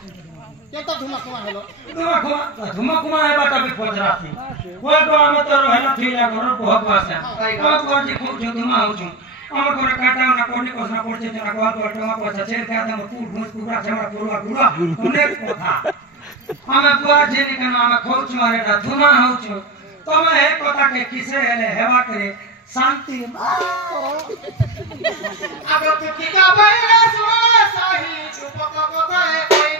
केता धुमा कुमा हेलो धुमा कुमा है बाटा भी पचराती कोई को हम तो रहना थीला घर बहुत वासा बहुत बार जी खूब जो धुमा हो छु हम को काटा ना कोनी को ना पड़छे ना को तो टमा पछा छेर के आदम पूर भूस पूरा छमड़ा पूरा पूरा अनेक कथा हम बुआ जे ने कना हम खौ छु अरे ना धुमा हो छु तमे एक कथा के किसे हेले हेवा करे शांति अब तू की का बैरे सो साही चुप कथा है कोई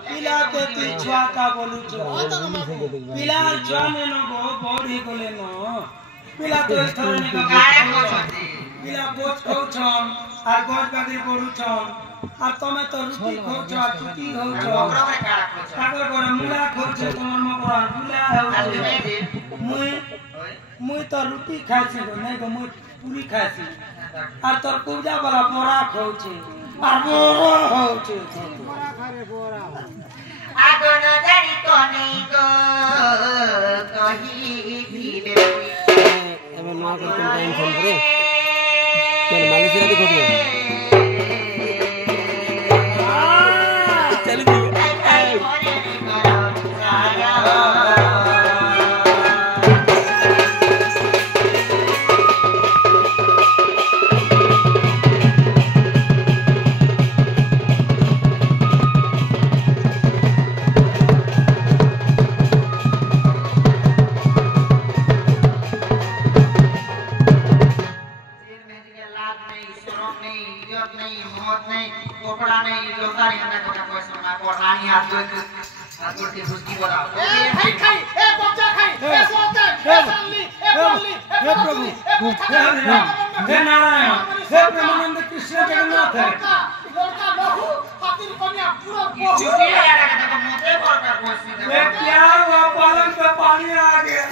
पिला के तू छुआ का बोलू छो पिला छुआने न गो बॉडी कोले न पिला तो थरनी का पिला कोच खौ छम आ गोज बादी बोलू छम आ तमे तो रुटी खौ छ चुकी खौ छ काकर कर मुला खौ छ तमन म कर मुला हो मुई तो रुटी खाइ छी नै गो मुई पूरी खाइ छी आ तोर पूजा वाला बोरा खौ छी आ बोरा हो छी बोरा खारे बोरा आगो न जानी कोनी गो कही भीबे एमे ना कर तुम टाइम फोन करे चल मालेशिया देखो दे चल भी हे नारायण हे प्रेमानंद कृष्ण जगन्नाथ है लड़का लहू हाथी कन्या पूरा चुकी लगा के तो मोटे पर का कोशिश ये क्या हुआ पलंग पे पानी आ गया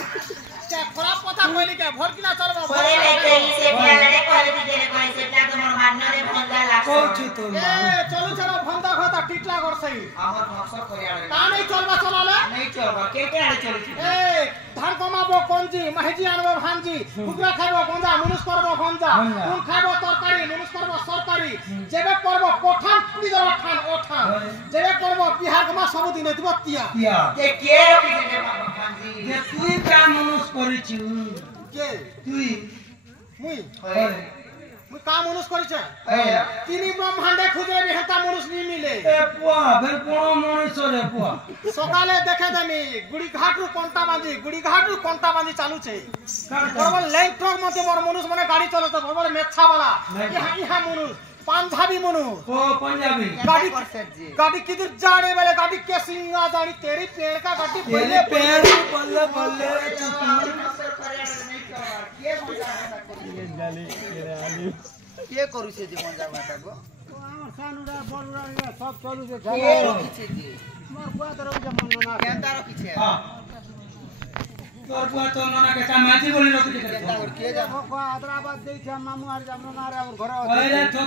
क्या खराब पता कोइली के भर किना चलबा बोले नहीं कहीं से क्या लड़े क्वालिटी के कोई से क्या तुम मानना रे भंगा लाग कोच तुम ए चलो चलो भंदा खाता टिकला कर सही हमर मकसद करिया का नहीं चलबा चलाले नहीं चलबा के आड़े चली ए धान कमाबो कोनजी महजी आनबो भानजी कुकरा खाइबो गंजा मुनुस करबो गंजा कोन खाइबो तरकारी मुनुस करबो सरकारी जेबे करबो पठान पुरी दरा ठान ओठान जेबे करबो बिहार गमा सब दिन दिबो तिया के रखी जे भांजी ये तुई का मनुष्य करिछु के तुई मुई होय मुई का मनुस करिछ ए तिनी ब्रह्मांडे खुजरे भी हता मनुस नी मिले ए पुआ फिर कोन मनुष्य रे पुआ सकाले देखे देमी गुड़ी घाट रु कोंटा बांधी चालू छे बरोबर लैंड ट्रक मते मोर मनुस माने गाड़ी चलो तो बरोबर मेच्छा वाला यहां मनुस पंजाबी मनुस ओ पंजाबी गाड़ी किधर जाने वाले गाड़ी के सिंगा जानी तेरी पेड़ का गाड़ी तेरे पैर बल्ले बल्ले के करू छे जीवन जावा को हमर सानुरा बलुरा सब चलू जे के रखी छे जी मोर बुआ तरफ जे मन ना केंता रखी छे हां तोर बुआ तो नाना के माटी बोली रखी छे केंता और के जा को हैदराबाद देई छे मामू आर जामनो ना रे और घर ओरे तो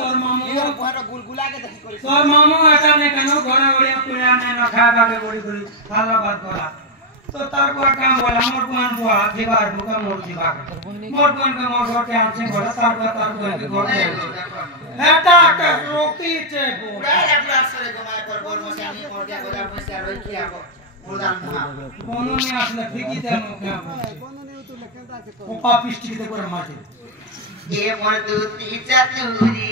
तोर मामू घर गुलगुला के देखी करी तोर मामू आता ने कनो घर ओड़िया पुरा ने न खाबा के बोली बोली खाला बात करा তো তার বুয়া কাম বলে মোর বুয়ান বুয়া দিবার বুকা মোর দিবা মোর বুয়ান কে মোর ঘরতে আনছে বলে তার বুয়া তার বুয়াকে ঘরতে আনছে এটা একটা রোটি চেপু পুরাই লাগলো আসলে ঘুমায় পর বল মশে আমি মোর দিয়া গোলা পয়সা রই কি আবো মুরদান না কোন নি আসলে ফিকি দেন ও পাপিষ্টিতে করে মাঝে এ মোর দুতি চাতুরি